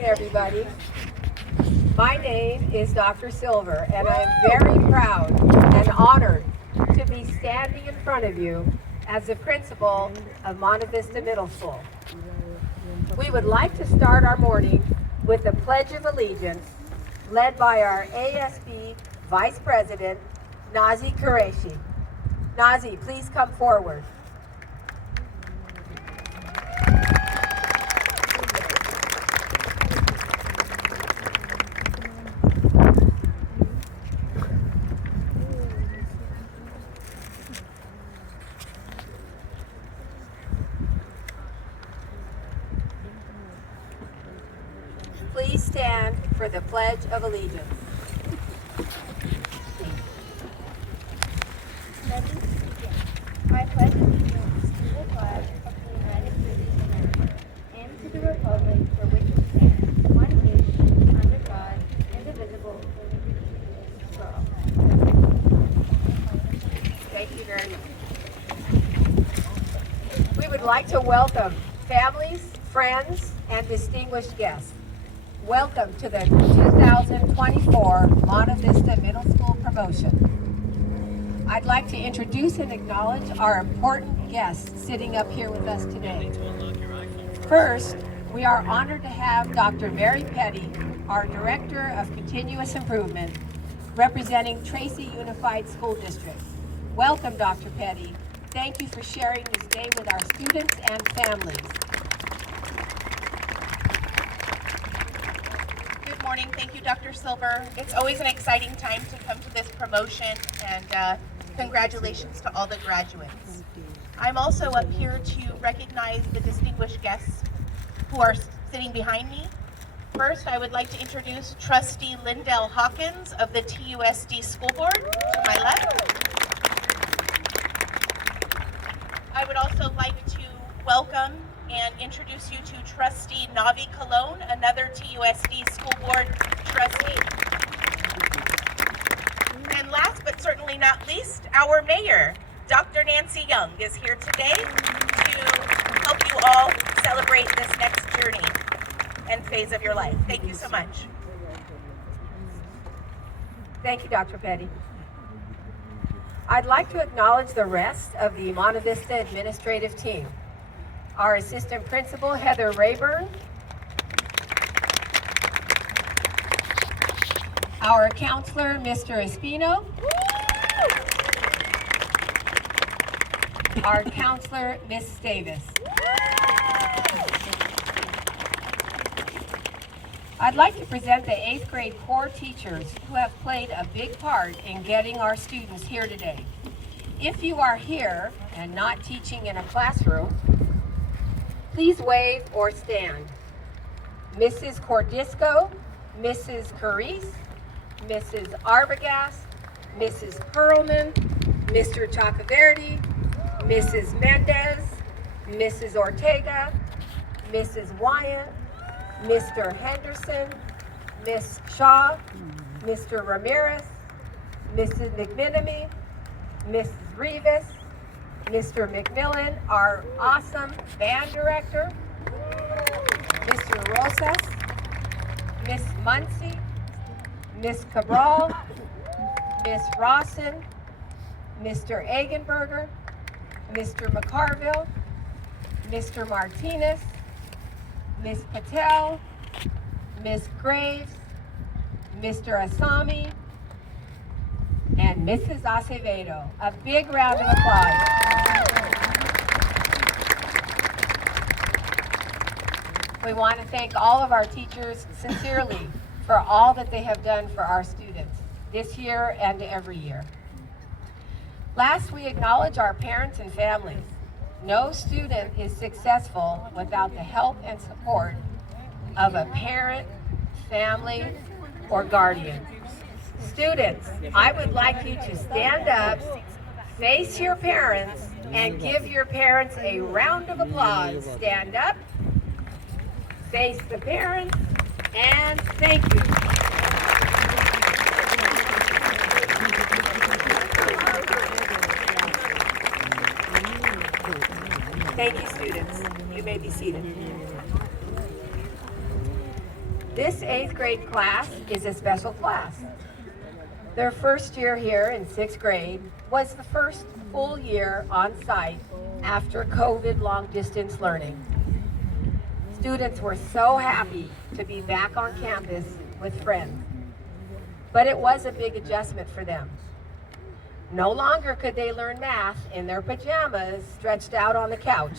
Everybody. My name is Dr. Silver, and I'm very proud and honored to be standing in front of you as the principal of Monte Vista Middle School. We would like to start our morning with the Pledge of Allegiance, led by our ASB Vice President, Nazi Qureshi. Nazi, please come forward. Please stand for the Pledge of Allegiance. Let me begin. I pledge allegiance to the flag of the United States of America and to the republic for which it stands, one nation, under God, indivisible, with liberty and justice for all. Thank you very much. We would like to welcome families, friends, and distinguished guests. Welcome to the 2024 Monte Vista Middle School promotion. I'd like to introduce and acknowledge our important guests sitting up here with us today. First, we are honored to have Dr. Mary Petty, our Director of Continuous Improvement, representing Tracy Unified School District. Welcome, Dr. Petty. Thank you for sharing this day with our students and families. Good morning. Thank you, Dr. Silver. It's always an exciting time to come to this promotion, and congratulations to all the graduates. I'm also up here to recognize the distinguished guests who are sitting behind me. First, I would like to introduce Trustee Lindell Hawkins of the TUSD School Board to my left. I would also like to welcome and introduce you to Trustee Navi Cologne, another TUSD School Board trustee. And last but certainly not least, our mayor, Dr. Nancy Young, is here today to help you all celebrate this next journey and phase of your life. Thank you so much. Thank you, Dr. Petty. I'd like to acknowledge the rest of the Monte Vista administrative team. Our Assistant Principal, Heather Rayburn. Our Counselor, Mr. Espino. Our Counselor, Ms. Davis. I'd like to present the 8th grade core teachers who have played a big part in getting our students here today. If you are here and not teaching in a classroom, please wave or stand. Mrs. Cordisco, Mrs. Carice, Mrs. Arbogast, Mrs. Perlman, Mr. Chacaverdi, Mrs. Mendez, Mrs. Ortega, Mrs. Wyant, Mr. Henderson, Miss Shaw, Mr. Ramirez, Mrs. McMenamy, Mrs. Rivas, Mr. McMillan, our awesome band director, Mr. Rosas, Miss Muncie, Miss Cabral, Miss Rawson, Mr. Egenberger, Mr. McCarville, Mr. Martinez, Miss Patel, Miss Graves, Mr. Asami, and Mrs. Acevedo. A big round of applause. We want to thank all of our teachers sincerely for all that they have done for our students this year and every year. Last, we acknowledge our parents and families. No student is successful without the help and support of a parent, family, or guardian. Students, I would like you to stand up, face your parents, and give your parents a round of applause. Stand up, face the parents, and thank you. Thank you, students. You may be seated. This 8th grade class is a special class. Their first year here in 6th grade was the first full year on site after COVID long distance learning. Students were so happy to be back on campus with friends. But it was a big adjustment for them. No longer could they learn math in their pajamas stretched out on the couch.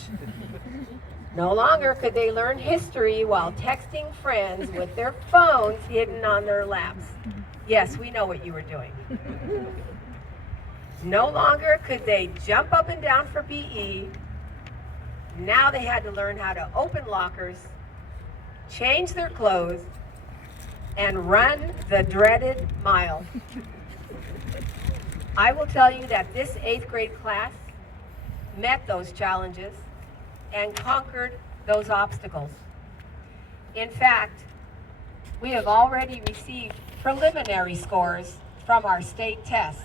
No longer could they learn history while texting friends with their phones hidden on their laps. Yes, we know what you were doing. No longer could they jump up and down for PE. Now they had to learn how to open lockers, change their clothes, and run the dreaded mile. I will tell you that this 8th grade class met those challenges and conquered those obstacles. In fact, we have already received preliminary scores from our state tests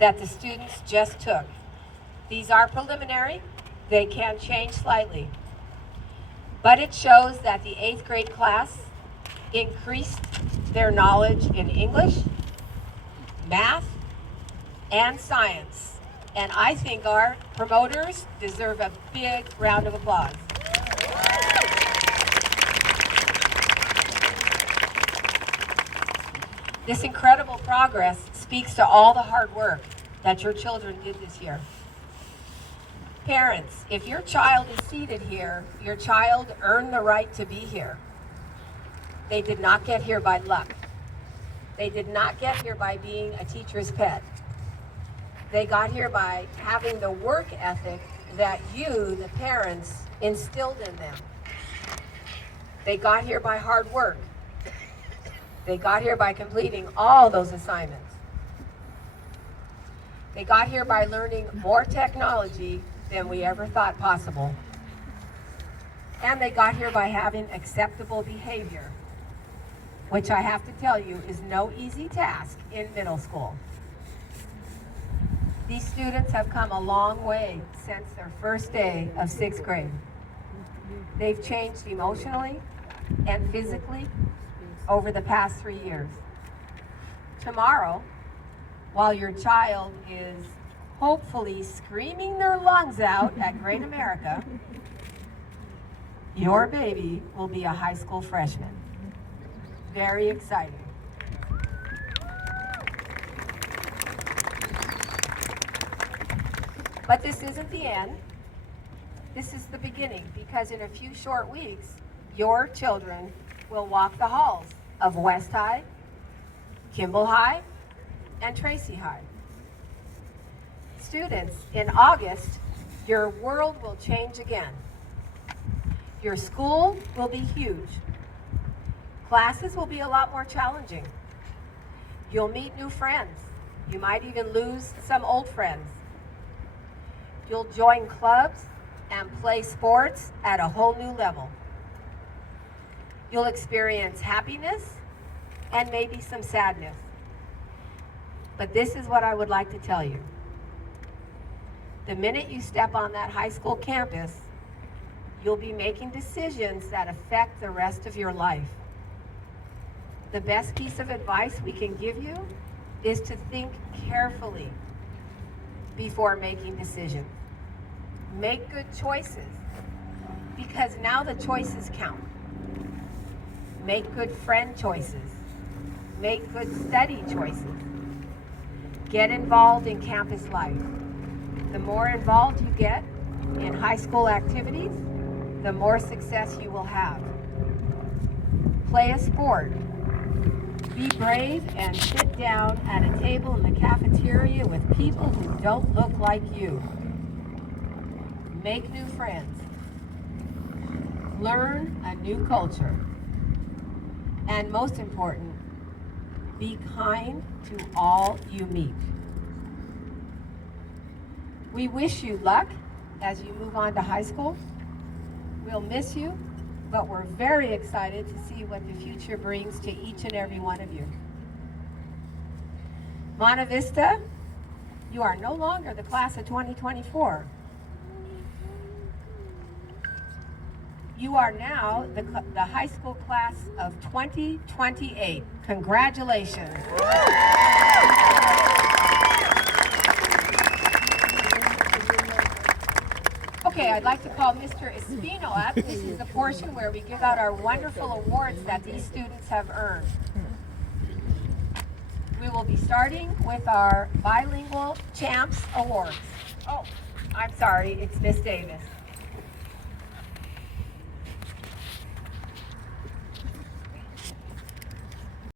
that the students just took. These are preliminary. They can change slightly. But it shows that the 8th grade class increased their knowledge in English, math, and science. And I think our promoters deserve a big round of applause. This incredible progress speaks to all the hard work that your children did this year. Parents, if your child is seated here, your child earned the right to be here. They did not get here by luck. They did not get here by being a teacher's pet. They got here by having the work ethic that you, the parents, instilled in them. They got here by hard work. They got here by completing all those assignments. They got here by learning more technology than we ever thought possible. And they got here by having acceptable behavior, which I have to tell you is no easy task in middle school. These students have come a long way since their first day of 6th grade. They've changed emotionally and physically over the past 3 years. Tomorrow, while your child is hopefully screaming their lungs out at Great America, your baby will be a high school freshman. Very exciting. But this isn't the end. This is the beginning, because in a few short weeks, your children will walk the halls of West High, Kimball High, and Tracy High. Students, in August, your world will change again. Your school will be huge. Classes will be a lot more challenging. You'll meet new friends. You might even lose some old friends. You'll join clubs and play sports at a whole new level. You'll experience happiness and maybe some sadness. But this is what I would like to tell you. The minute you step on that high school campus, you'll be making decisions that affect the rest of your life. The best piece of advice we can give you is to think carefully before making decisions. Make good choices, because now the choices count. Make good friend choices. Make good study choices. Get involved in campus life. The more involved you get in high school activities, the more success you will have. Play a sport. Be brave and sit down at a table in the cafeteria with people who don't look like you. Make new friends. Learn a new culture. And most important, be kind to all you meet. We wish you luck as you move on to high school. We'll miss you, but we're very excited to see what the future brings to each and every one of you. Monte Vista, you are no longer the class of 2024. You are now the high school class of 2028. Congratulations. Okay, I'd like to call Mr. Espino up. This is the portion where we give out our wonderful awards that these students have earned. We will be starting with our Bilingual Champs Awards. Oh, I'm sorry, it's Miss Davis.